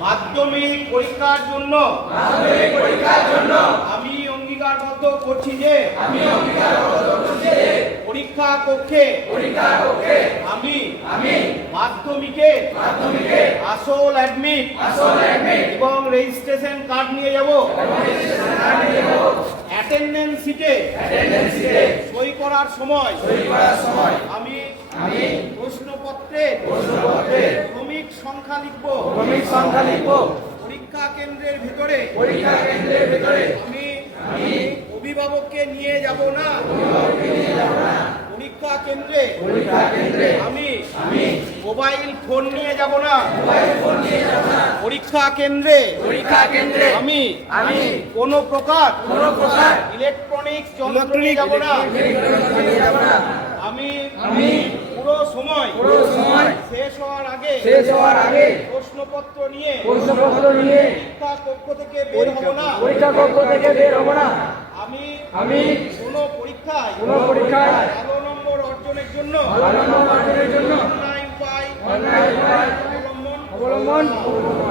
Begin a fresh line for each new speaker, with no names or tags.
মাধ্যমিক পরীক্ষার জন্য পরীক্ষার জন্য আমি অঙ্গীকারবদ্ধ করছি যে আমি পরীক্ষা কক্ষে আমি মাধ্যমিকে আসল অ্যাডমিট এবং রেজিস্ট্রেশন কার্ড নিয়ে যাব। অ্যাটেন্ডেন্স সিটে সই করার সময় আমি প্রশ্নপত্রে ক্রমিক সংখ্যা লিখব।
ক্রমিক সংখ্যা লিখব।
পরীক্ষা কেন্দ্রের ভিতরে।
পরীক্ষা কেন্দ্রের ভিতরে।
আমি আমি অভিভাবককে নিয়ে যাব না। পরীক্ষা কেন্দ্রে।
পরীক্ষা কেন্দ্রে।
আমি আমি মোবাইল ফোন নিয়ে যাব না। মোবাইল ফোন নিয়ে যাব না। পরীক্ষা কেন্দ্রে।
পরীক্ষা কেন্দ্রে।
আমি
আমি
কোনো প্রকার
কোন প্রকার
ইলেকট্রনিক যন্ত্র নিয়ে যাব না।
নিয়ে যাব না।
আমি
আমি
পুরো সময়
পুরো
শেষ হওয়ার আগে
শেষ হওয়ার আগে
প্রশ্নপত্র নিয়ে
প্রশ্নপত্র নিয়ে
পরীক্ষা কক্ষ থেকে বের হব না।
পরীক্ষা কক্ষ থেকে বের হব না।
আমি
আমি
কোনো পরীক্ষায়
কোন পরীক্ষায়
ভালো নম্বর অর্জনের জন্য
ভালো নম্বর অর্জনের জন্য
অন্যায় উপায় অবলম্বন
অবলম্বন